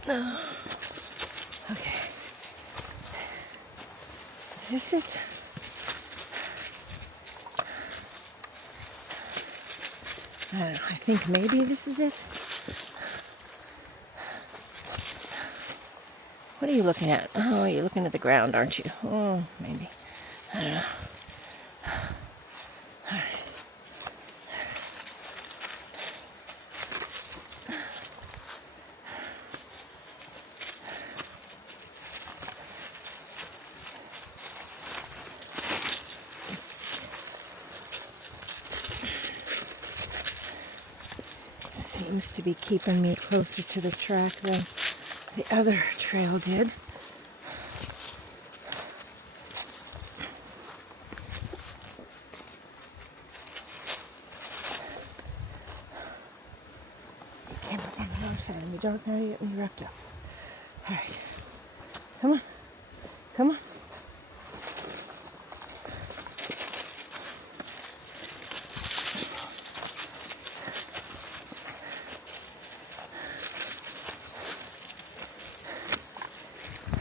No. Okay. Is this it? I don't know. I think maybe this is it. What are you looking at? Oh, you're looking at the ground, aren't you? Oh, maybe. I don't know. All right. Seems to be keeping me closer to the track than the other trail did. Came up on the wrong side of me, dog. Now you get me wrapped up. All right. Come on. Come on.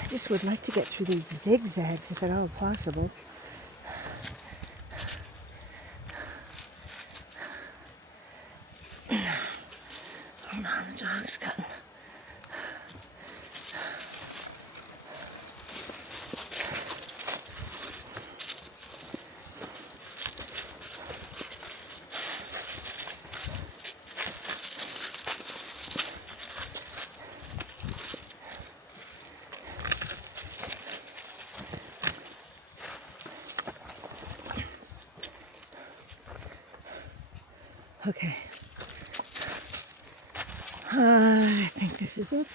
I just would like to get through these zigzags if at all possible. Hold on, the dog's cutting. Okay. I think this is it.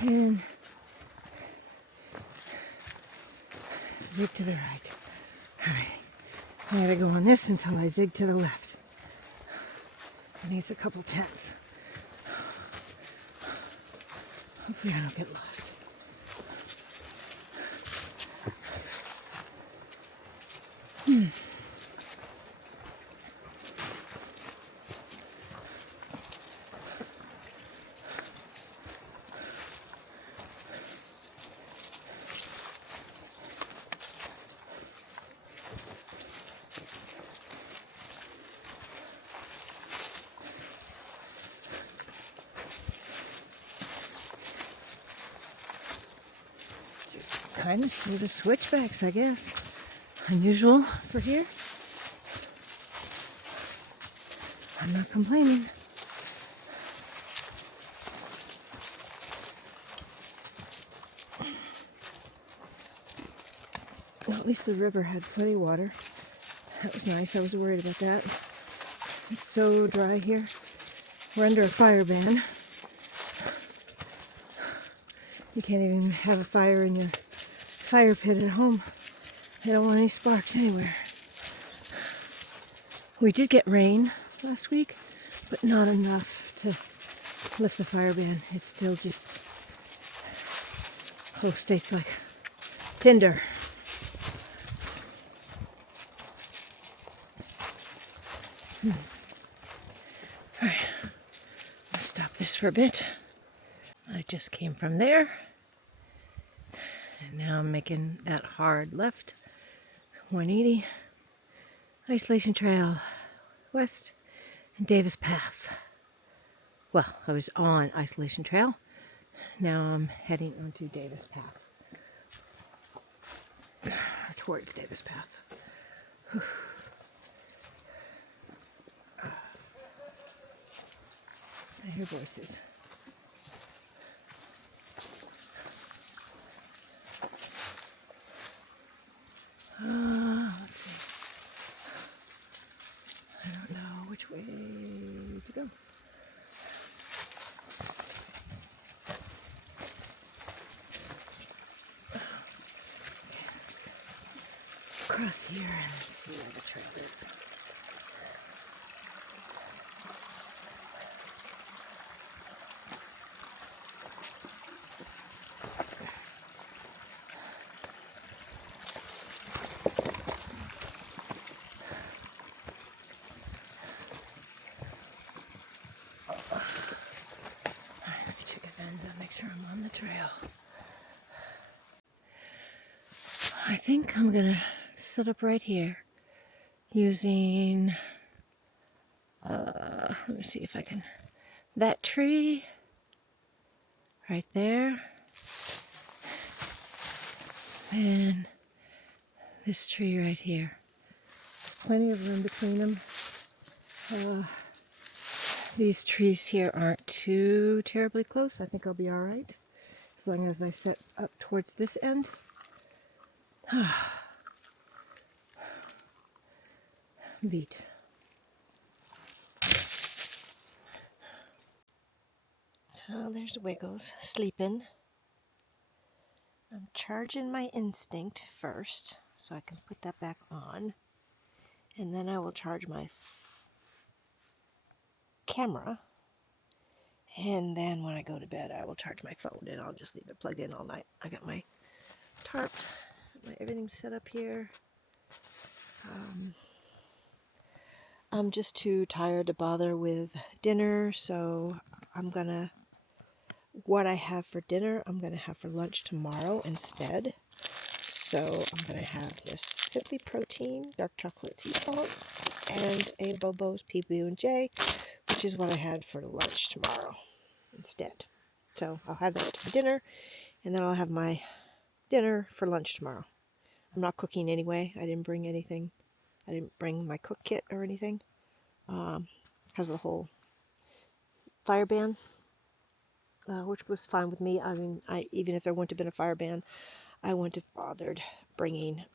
And zig to the right. All right. I gotta go on this until I zig to the left. I think it's a couple tenths. Hopefully I don't get lost. Kind of see the switchbacks, I guess. Unusual for here. I'm not complaining. Well, at least the river had plenty of water. That was nice. I was worried about that. It's so dry here. We're under a fire ban. You can't even have a fire in your fire pit at home. They don't want any sparks anywhere. We did get rain last week, but not enough to lift the fire ban. It's still just, states like tinder. All right, let's stop this for a bit. I just came from there, and now I'm making that hard left, 180, Isolation Trail, west, and Davis Path. Well, I was on Isolation Trail. Now I'm heading onto Davis Path, or towards Davis Path. Whew. I hear voices. Let's see. I don't know which way to go. Cross here and see where the trail is. Make sure I'm on the trail. I think I'm gonna set up right here using let me see if I can, that tree right there and this tree right here. Plenty of room between them. These trees here aren't too terribly close. I think I'll be all right as long as I set up towards this end. Beat. Oh, there's Wiggles sleeping. I'm charging my instinct first so I can put that back on. And then I will charge my camera. And then when I go to bed, I will charge my phone and I'll just leave it plugged in all night. I got my tarp, everything set up here. I'm just too tired to bother with dinner, so what I have for dinner, I'm gonna have for lunch tomorrow instead. So I'm gonna have this Simply Protein dark chocolate sea salt and a Bobo's PB&J, which is what I had for lunch tomorrow instead. So I'll have that for dinner, and then I'll have my dinner for lunch tomorrow. I'm not cooking anyway. I didn't bring anything. I didn't bring my cook kit or anything because of the whole fire ban, which was fine with me. I mean, even if there wouldn't have been a fire ban, I wouldn't have bothered bringing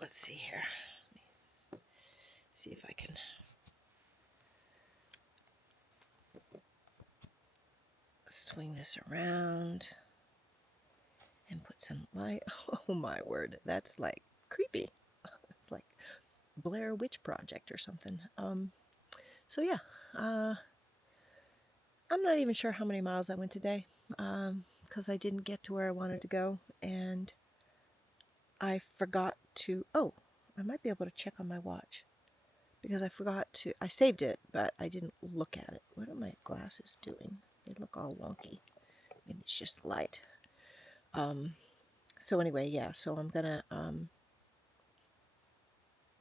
let's see here. See if I can swing this around and put some light. Oh my word, that's like creepy. It's like Blair Witch Project or something. So yeah, I'm not even sure how many miles I went today, because I didn't get to where I wanted to go, and I forgot to. Oh, I might be able to check on my watch because I forgot to. I saved it, but I didn't look at it. What are my glasses doing? They look all wonky. Maybe it's just the light. So anyway, yeah. So I'm gonna. I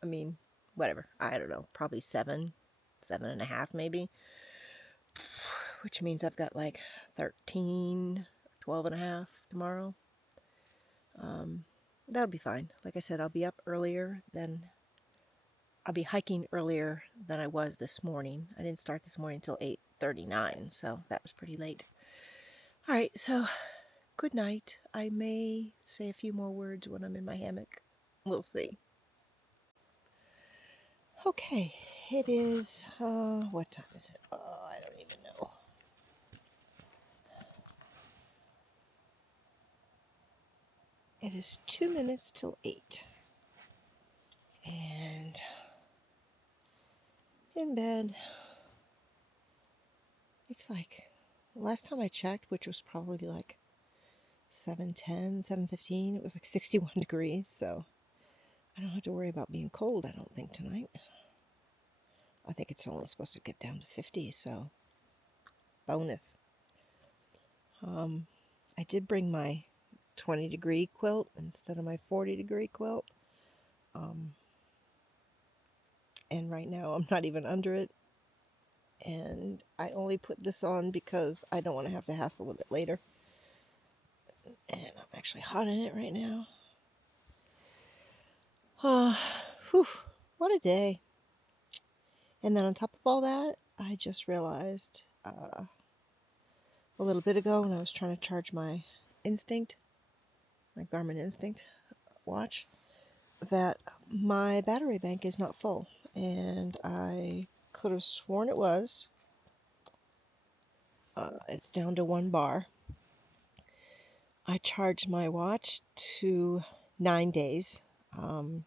mean, whatever. I don't know. Probably 7.5 maybe. Which means I've got like 13, 12.5 tomorrow. That'll be fine. Like I said, I'll be hiking earlier than I was this morning. I didn't start this morning until 8:39, so that was pretty late. All right, so good night. I may say a few more words when I'm in my hammock. We'll see. Okay, it is, what time is it? Oh, I don't even know. It is 2 minutes till 8. And in bed. It's like, last time I checked, which was probably like 7:10, 7:15, it was like 61 degrees, so I don't have to worry about being cold, I don't think, tonight. I think it's only supposed to get down to 50, so bonus. I did bring my 20-degree quilt instead of my 40-degree quilt. And right now I'm not even under it. And I only put this on because I don't want to have to hassle with it later. And I'm actually hot in it right now. Whew, what a day. And then on top of all that, I just realized a little bit ago when I was trying to charge my Garmin Instinct watch, that my battery bank is not full. And I could have sworn it was. It's down to 1 bar. I charged my watch to 9 days. I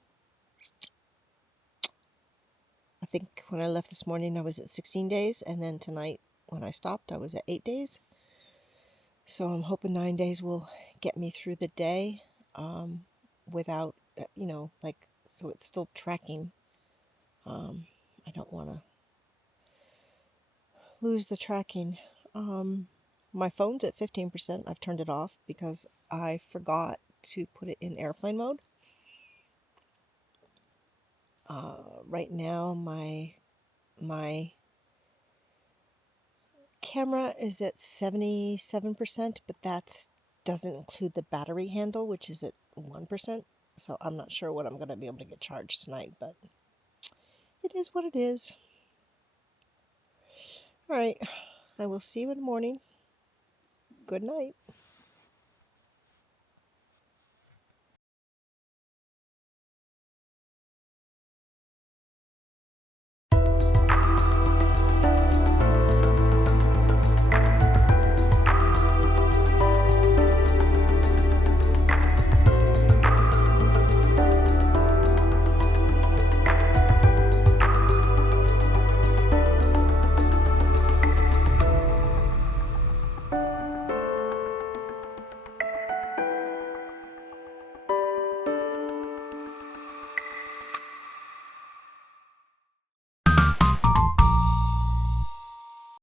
think when I left this morning, I was at 16 days. And then tonight, when I stopped, I was at 8 days. So I'm hoping 9 days will get me through the day without, so it's still tracking. I don't want to lose the tracking. My phone's at 15%. I've turned it off because I forgot to put it in airplane mode. Right now, my camera is at 77%, but that doesn't include the battery handle, which is at 1%. So I'm not sure what I'm going to be able to get charged tonight, but it is what it is. All right, I will see you in the morning. Good night.